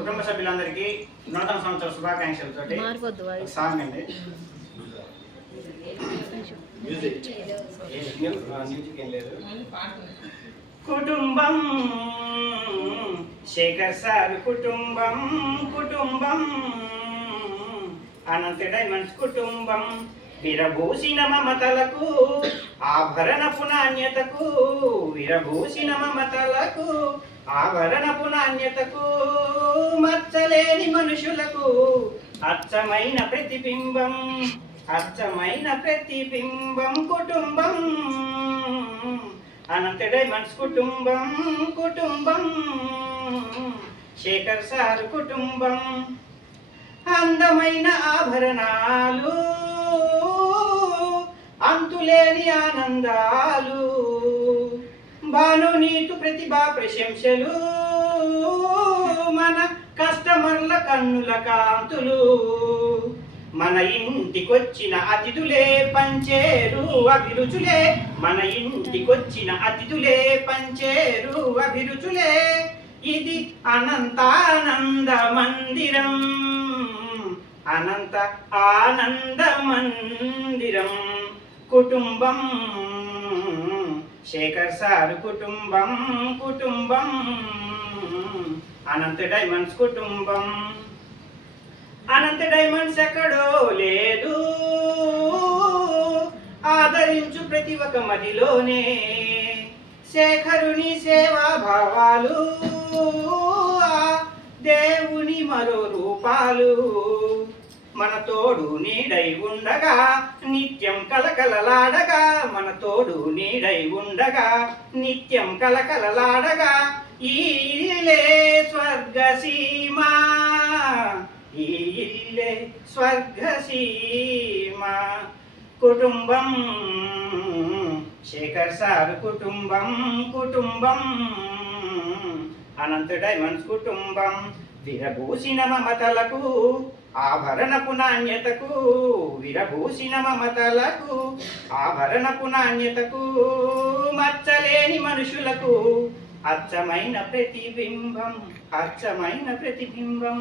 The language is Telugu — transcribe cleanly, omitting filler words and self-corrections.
కుటుంబ సభ్యులందరికీ నూతన సంవత్సర శుభాకాంక్షలతోటి సాంగ్ అండి. కుటుంబం శేఖర్ సార్ కుటుంబం, కుటుంబం అనంత డైమండ్స్ కుటుంబం, విరబూసిన మమతలకు ఆభరణపు నాణ్యతకు, విరబూసిన మమతలకు ఆభరణపు నాణ్యతకు, మచ్చలేని మనుషులకు అచ్చమైన ప్రతిబింబం, అచ్చమైన ప్రతిబింబం కుటుంబం, అనంత డైమండ్స్ కుటుంబం, కుటుంబం శేఖర్ సార్ కుటుంబం. అందమైన ఆభరణాలు, అంతులేని ఆనందాలు, భానునీతు ప్రతిభా ప్రశంసలు, మన కస్టమర్ల కన్నుల కాంతులు, మన ఇంటికొచ్చిన అతిథులే పంచేరు అభిరుచులే, మన ఇంటికొచ్చిన అతిథులే పంచేరు అభిరుచులే, ఇది అనంతానంద మందిరం, అనంత ఆనంద మందిరం కుటుంబం శేఖర్ సార్ కుటుంబం, కుటుంబం అనంత డైమండ్స్ కుటుంబం. అనంత డైమండ్స్ ఎక్కడో లేదు, ఆదరించు ప్రతి ఒక్క మదిలోనే శేఖరుని సేవా భావాలు, దేవుని మరో రూపాలు, మన తోడు నీడై ఉండగా నిత్యం కలకలలాడగా, మన తోడు నీడై ఉండగా నిత్యం కలకలలాడగా, ఈ ఇల్లే స్వర్గసీమ, ఈ ఇల్లే స్వర్గసీమ కుటుంబం శేఖర్ సార్ కుటుంబం, కుటుంబం అనంత డైమండ్స్ కుటుంబం, విరబూసిన మమతలకు ఆభరణపు నాణ్యతకు, విరబూసిన మమతలకు ఆభరణపు నాణ్యతకు, మచ్చలేని మనుషులకు అచ్చమైన ప్రతిబింబం, అచ్చమైన ప్రతిబింబం.